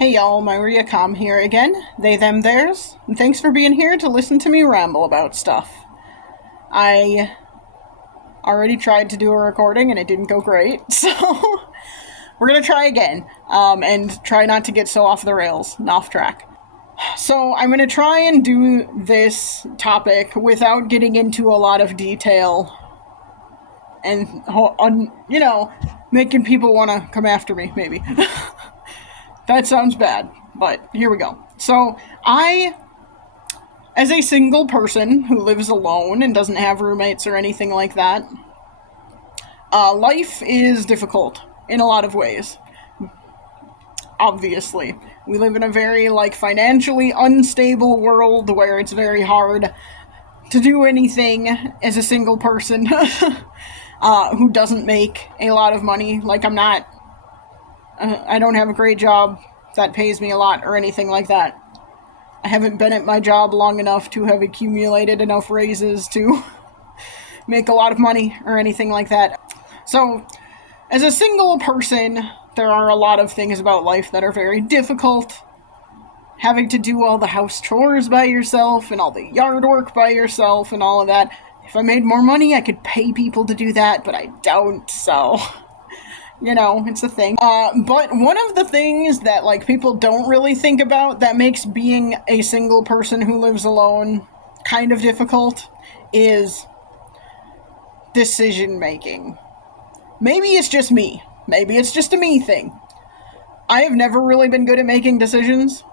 Hey y'all, Maria Com here again, they, them, theirs, and thanks for being here to listen to me ramble about stuff. I already tried to do a recording and it didn't go great, so we're gonna try again, and try not to get so off the rails and off track. So I'm gonna try and do this topic without getting into a lot of detail and, making people want to come after me, maybe. That sounds bad, but here we go. So, as a single person who lives alone and doesn't have roommates or anything like that, life is difficult in a lot of ways. Obviously. We live in a very, financially unstable world where it's very hard to do anything as a single person who doesn't make a lot of money. I don't have a great job that pays me a lot or anything like that. I haven't been at my job long enough to have accumulated enough raises to make a lot of money or anything like that. So, as a single person, there are a lot of things about life that are very difficult. Having to do all the house chores by yourself and all the yard work by yourself and all of that. If I made more money, I could pay people to do that, but I don't, so it's a thing. But one of the things that, people don't really think about that makes being a single person who lives alone kind of difficult is decision making. Maybe it's just me. Maybe it's just a me thing. I have never really been good at making decisions.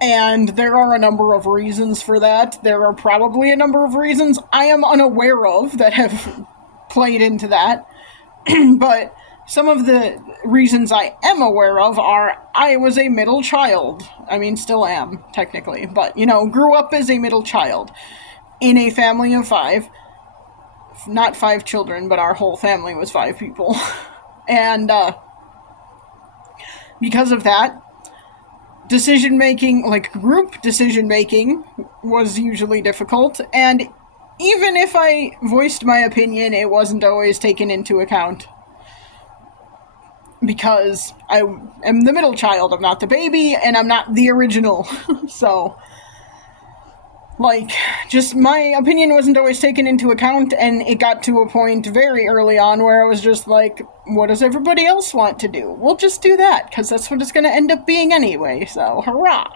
And there are a number of reasons for that. There are probably a number of reasons I am unaware of that have played into that. But some of the reasons I am aware of are I was a middle child. I mean, still am, technically. But, grew up as a middle child in a family of 5. Not 5 children, but our whole family was 5 people. And because of that, decision-making, group decision-making was usually difficult. And even if I voiced my opinion, it wasn't always taken into account. Because I am the middle child, I'm not the baby, and I'm not the original. So, just my opinion wasn't always taken into account, and it got to a point very early on where I was just like, what does everybody else want to do? We'll just do that, because that's what it's going to end up being anyway, so hurrah!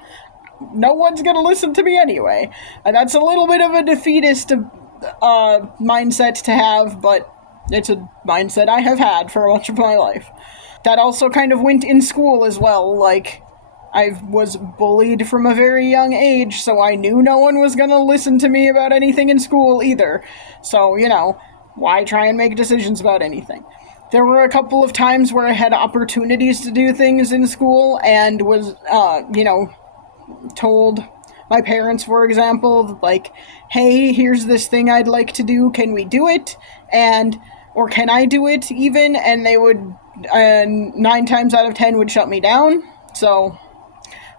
No one's going to listen to me anyway. And that's a little bit of a defeatist mindset to have, but it's a mindset I have had for much of my life. That also kind of went in school as well. I was bullied from a very young age, so I knew no one was going to listen to me about anything in school either. So, why try and make decisions about anything? There were a couple of times where I had opportunities to do things in school and was, told my parents, for example, hey, here's this thing I'd like to do, can we do it? Or can I do it even? And they would, 9 times out of 10 would shut me down. So,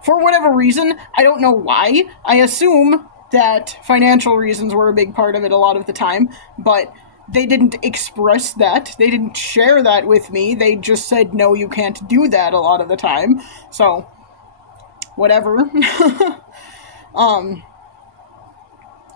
for whatever reason, I don't know why. I assume that financial reasons were a big part of it a lot of the time, but they didn't express that. They didn't share that with me. They just said, no, you can't do that a lot of the time. So, whatever.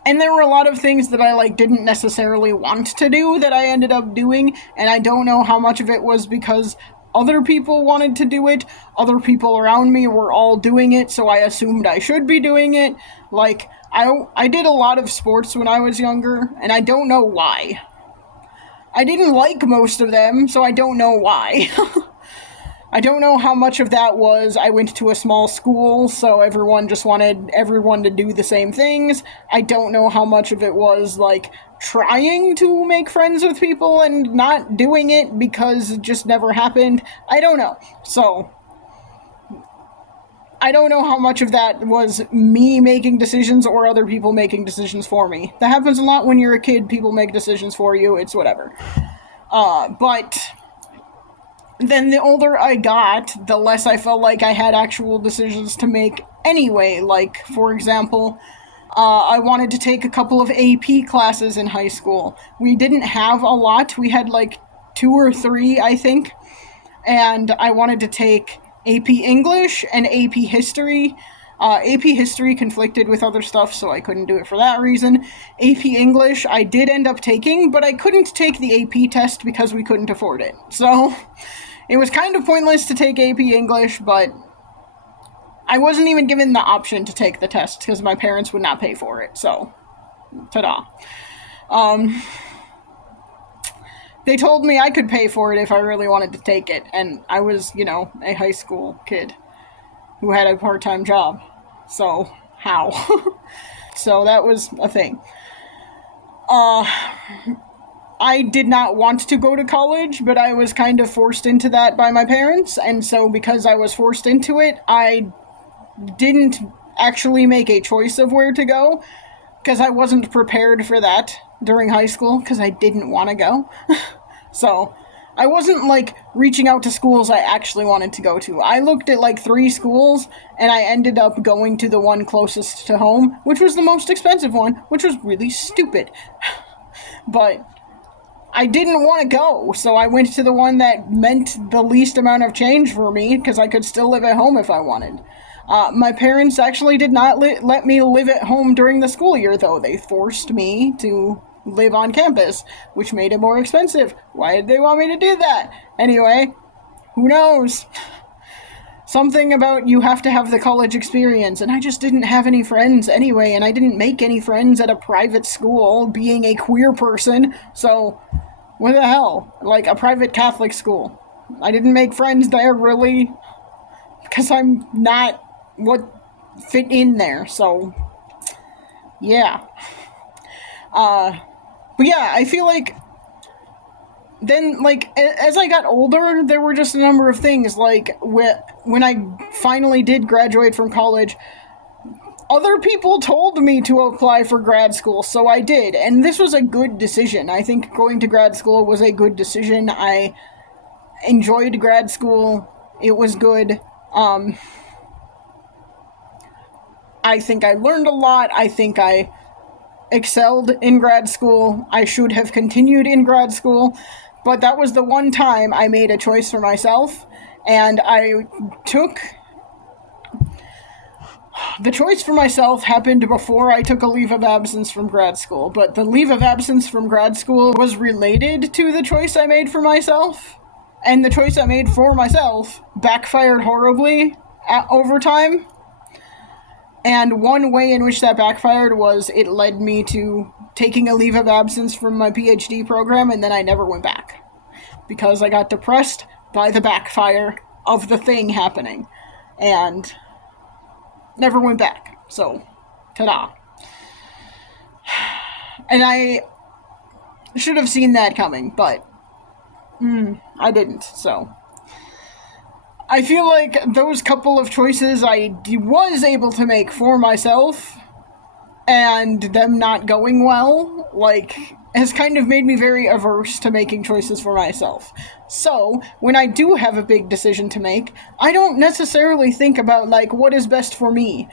And there were a lot of things that I, didn't necessarily want to do that I ended up doing, and I don't know how much of it was because other people wanted to do it, other people around me were all doing it, so I assumed I should be doing it. I did a lot of sports when I was younger, and I don't know why. I didn't like most of them, so I don't know why. I don't know how much of that was I went to a small school, so everyone just wanted everyone to do the same things. I don't know how much of it was, trying to make friends with people and not doing it because it just never happened. I don't know. So, I don't know how much of that was me making decisions or other people making decisions for me. That happens a lot when you're a kid. People make decisions for you. It's whatever. But then the older I got, the less I felt like I had actual decisions to make anyway. For example, I wanted to take a couple of AP classes in high school. We didn't have a lot. We had 2 or 3, I think. And I wanted to take AP English and AP History. AP History conflicted with other stuff, so I couldn't do it for that reason. AP English I did end up taking, but I couldn't take the AP test because we couldn't afford it. So it was kind of pointless to take AP English, but I wasn't even given the option to take the test because my parents would not pay for it. So, ta-da. They told me I could pay for it if I really wanted to take it, and I was, a high school kid who had a part-time job. So, how? So that was a thing. I did not want to go to college, but I was kind of forced into that by my parents, and so because I was forced into it, I didn't actually make a choice of where to go, because I wasn't prepared for that during high school, because I didn't want to go. So, I wasn't, reaching out to schools I actually wanted to go to. I looked at, 3 schools, and I ended up going to the one closest to home, which was the most expensive one, which was really stupid. But I didn't want to go, so I went to the one that meant the least amount of change for me, because I could still live at home if I wanted. My parents actually did not let me live at home during the school year, though. They forced me to live on campus, which made it more expensive. Why did they want me to do that? Anyway, who knows? Something about you have to have the college experience, and I just didn't have any friends anyway, and I didn't make any friends at a private school, being a queer person, so what the hell? A private Catholic school. I didn't make friends there, really, because I'm not what fit in there, so yeah. But yeah, I feel like then, as I got older, there were just a number of things, when I finally did graduate from college, other people told me to apply for grad school, so I did, and this was a good decision. I think going to grad school was a good decision. I enjoyed grad school. It was good. I think I learned a lot. I think I excelled in grad school. I should have continued in grad school, but that was the one time I made a choice for myself, and the choice for myself happened before I took a leave of absence from grad school, but the leave of absence from grad school was related to the choice I made for myself, and the choice I made for myself backfired horribly over time. And one way in which that backfired was it led me to taking a leave of absence from my PhD program, and then I never went back. Because I got depressed by the backfire of the thing happening. And never went back. So, ta-da. And I should have seen that coming, but I didn't, so I feel like those couple of choices I was able to make for myself, and them not going well, has kind of made me very averse to making choices for myself. So, when I do have a big decision to make, I don't necessarily think about, what is best for me.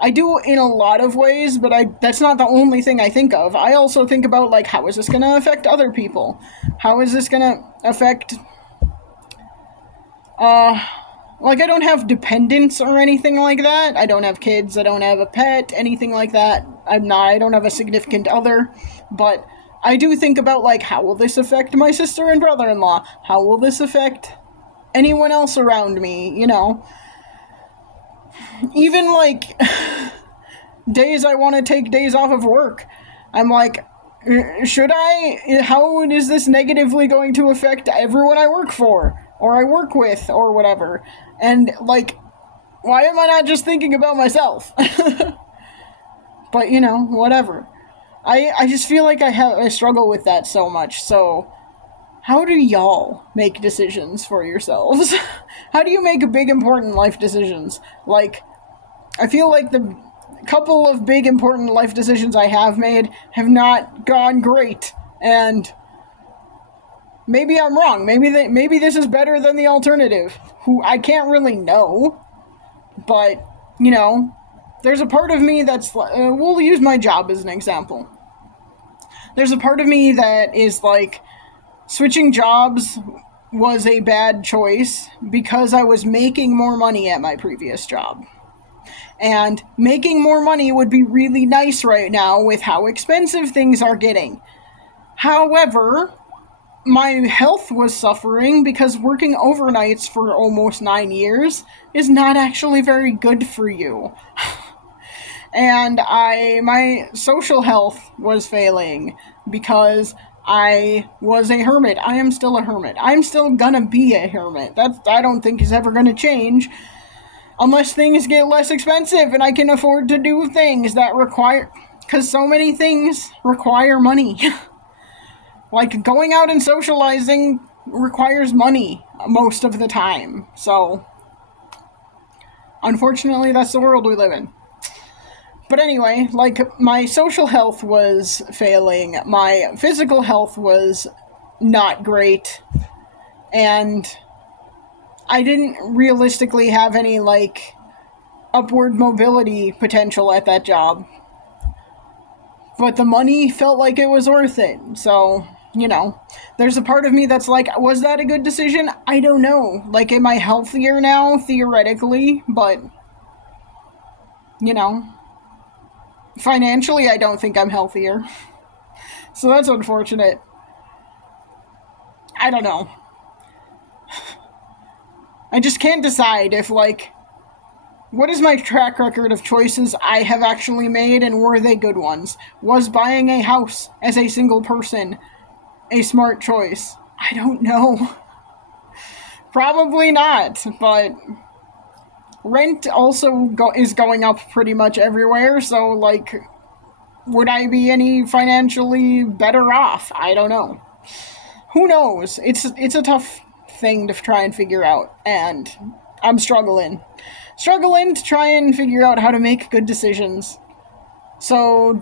I do in a lot of ways, but that's not the only thing I think of. I also think about, how is this going to affect other people? How is this going to affect I don't have dependents or anything like that. I don't have kids, I don't have a pet, anything like that. I don't have a significant other, but I do think about, how will this affect my sister and brother-in-law? How will this affect anyone else around me, Even, days I want to take days off of work. I'm should I? How is this negatively going to affect everyone I work for? Or I work with, or whatever. And, why am I not just thinking about myself? But, whatever. I just feel like I struggle with that so much, so how do y'all make decisions for yourselves? How do you make big, important life decisions? I feel like the couple of big, important life decisions I have made have not gone great, and maybe I'm wrong. Maybe this is better than the alternative. I can't really know. But, there's a part of me that's, we'll use my job as an example. There's a part of me that is switching jobs was a bad choice because I was making more money at my previous job. And making more money would be really nice right now with how expensive things are getting. However, my health was suffering because working overnights for almost 9 years is not actually very good for you. And my social health was failing because I was a hermit. I am still a hermit. I'm still gonna be a hermit. That I don't think is ever gonna change unless things get less expensive and I can afford to do things that require, because so many things require money. Like going out and socializing requires money most of the time. So unfortunately, that's the world we live in. But anyway, like, my social health was failing, my physical health was not great, and I didn't realistically have any, like, upward mobility potential at that job. But the money felt like it was worth it, so, you know, there's a part of me that's like, was that a good decision? I don't know. Like, am I healthier now, theoretically? But, you know, financially, I don't think I'm healthier. So that's unfortunate. I don't know. I just can't decide if, like, what is my track record of choices I have actually made and were they good ones? Was buying a house as a single person a smart choice? I don't know. Probably not, but rent also is going up pretty much everywhere, so, like, would I be any financially better off? I don't know. Who knows? It's a tough thing to try and figure out, and I'm struggling to try and figure out how to make good decisions. So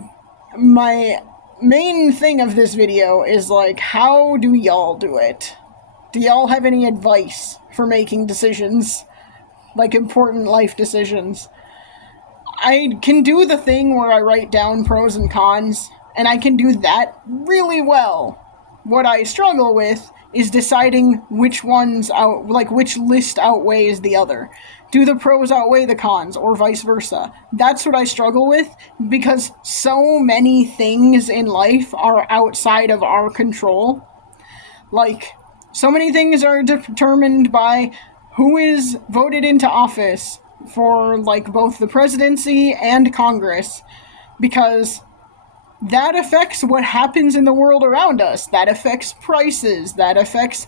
my main thing of this video is, like, how do y'all do it? Do y'all have any advice for making decisions, like important life decisions? I can do the thing where I write down pros and cons, and I can do that really well. What I struggle with is deciding which ones out, like, which list outweighs the other. Do the pros outweigh the cons, or vice versa? That's what I struggle with, because so many things in life are outside of our control. Like, so many things are determined by who is voted into office for, like, both the presidency and Congress, because that affects what happens in the world around us. That affects prices, that affects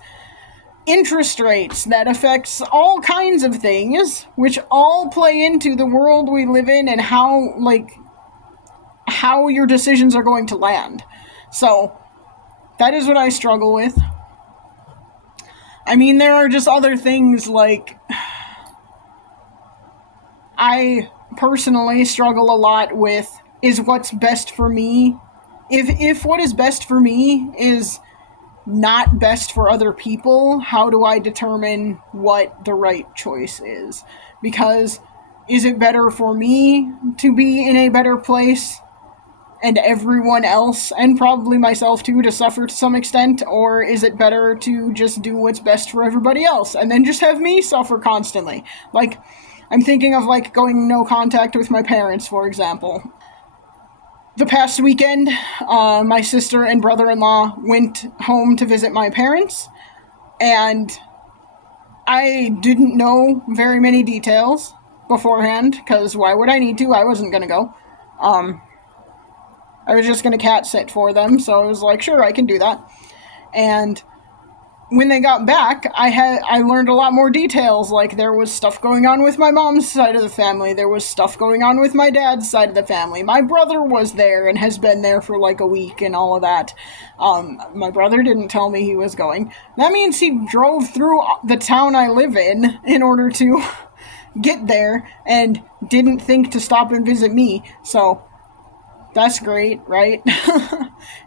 interest rates, that affects all kinds of things, which all play into the world we live in and how your decisions are going to land. So, that is what I struggle with. I mean, there are just other things, like, I personally struggle a lot with is what's best for me. If what is best for me is not best for other people, how do I determine what the right choice is? Because is it better for me to be in a better place and everyone else, and probably myself too, to suffer to some extent? Or is it better to just do what's best for everybody else and then just have me suffer constantly? Like, I'm thinking of, like, going no contact with my parents, for example. The past weekend, my sister and brother-in-law went home to visit my parents, and I didn't know very many details beforehand, because why would I need to? I wasn't gonna go. I was just gonna cat sit for them, so I was like, sure, I can do that. And when they got back, I learned a lot more details. Like, there was stuff going on with my mom's side of the family. There was stuff going on with my dad's side of the family. My brother was there and has been there for like a week and all of that. My brother didn't tell me he was going. That means he drove through the town I live in order to get there and didn't think to stop and visit me. So that's great, right?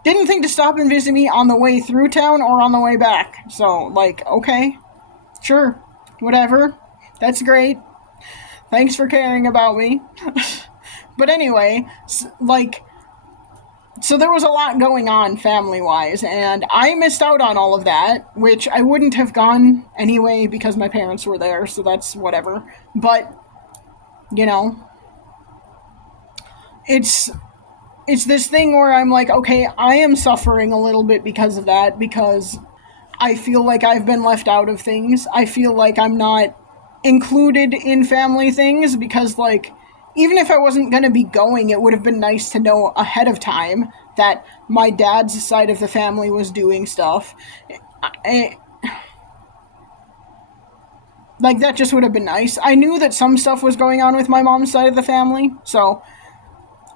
Didn't think to stop and visit me on the way through town or on the way back. So, like, okay, sure, whatever. That's great. Thanks for caring about me. But anyway, like, So there was a lot going on family-wise, and I missed out on all of that, which I wouldn't have gone anyway because my parents were there, so that's whatever. But, you know, it's it's this thing where I'm like, okay, I am suffering a little bit because of that, because I feel like I've been left out of things. I feel like I'm not included in family things because, like, even if I wasn't going to be going, it would have been nice to know ahead of time that my dad's side of the family was doing stuff. I, like, that just would have been nice. I knew that some stuff was going on with my mom's side of the family, so.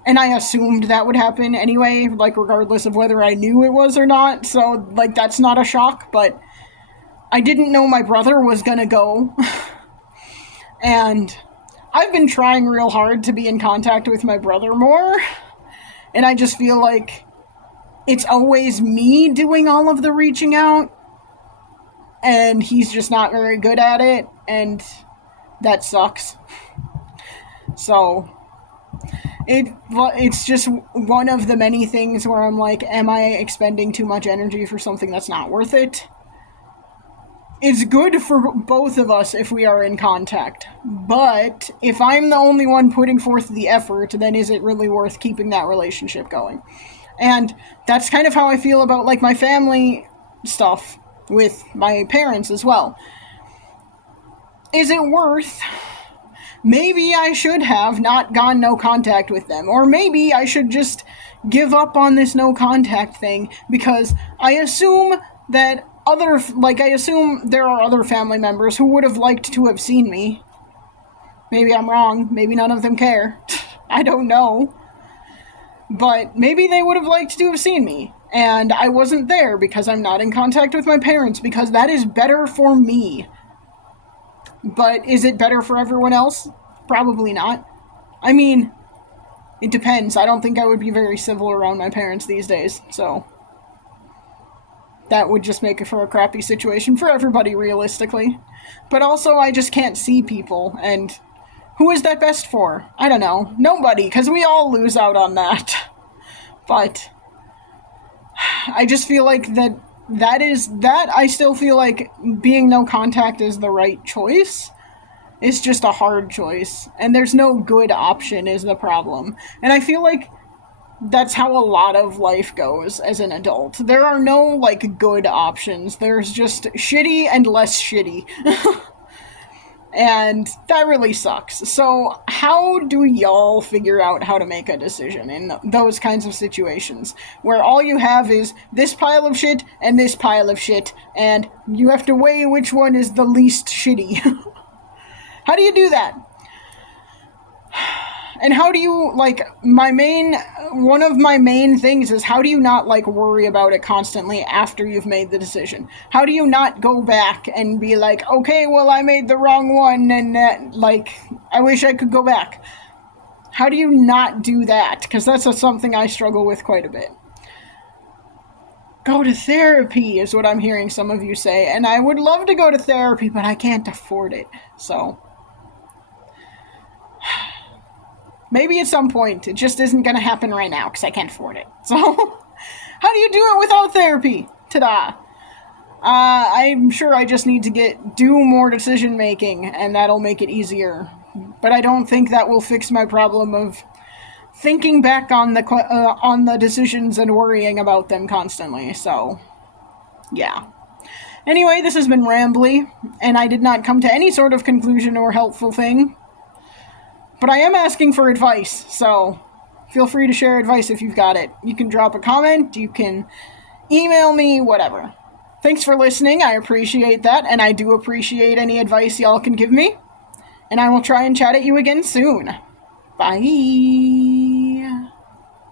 And I assumed that would happen anyway, like, regardless of whether I knew it was or not, so, like, that's not a shock, but I didn't know my brother was gonna go. And I've been trying real hard to be in contact with my brother more, and I just feel like it's always me doing all of the reaching out, and he's just not very good at it, and that sucks. So, it's just one of the many things where I'm like, am I expending too much energy for something that's not worth it? It's good for both of us if we are in contact, but if I'm the only one putting forth the effort, then is it really worth keeping that relationship going? And that's kind of how I feel about, like, my family stuff with my parents as well. Is it worth? Maybe I should have not gone no contact with them, or maybe I should just give up on this no contact thing, because I assume that I assume there are other family members who would have liked to have seen me. Maybe I'm wrong, maybe none of them care. I don't know. But maybe they would have liked to have seen me, and I wasn't there because I'm not in contact with my parents, because that is better for me. But is it better for everyone else? Probably not. I mean, it depends. I don't think I would be very civil around my parents these days, so that would just make it for a crappy situation for everybody, realistically. But also, I just can't see people, and who is that best for? I don't know. Nobody, because we all lose out on that. But I just feel like that I still feel like being no contact is the right choice. It's just a hard choice, and there's no good option is the problem. And I feel like that's how a lot of life goes as an adult. There are no, like, good options. There's just shitty and less shitty. And that really sucks. So how do y'all figure out how to make a decision in those kinds of situations where all you have is this pile of shit and this pile of shit, and you have to weigh which one is the least shitty? How do you do that? And how do you, like, one of my main things is, how do you not, like, worry about it constantly after you've made the decision? How do you not go back and be like, okay, well, I made the wrong one, and, like, I wish I could go back? How do you not do that? Because that's something I struggle with quite a bit. Go to therapy is what I'm hearing some of you say, and I would love to go to therapy, but I can't afford it, so maybe at some point. It just isn't going to happen right now because I can't afford it. So, how do you do it without therapy? Ta-da. I'm sure I just need to do more decision making, and that'll make it easier. But I don't think that will fix my problem of thinking back on the decisions and worrying about them constantly. So, yeah. Anyway, this has been rambly, and I did not come to any sort of conclusion or helpful thing. But I am asking for advice, so feel free to share advice if you've got it. You can drop a comment, you can email me, whatever. Thanks for listening, I appreciate that, and I do appreciate any advice y'all can give me. And I will try and chat at you again soon. Bye!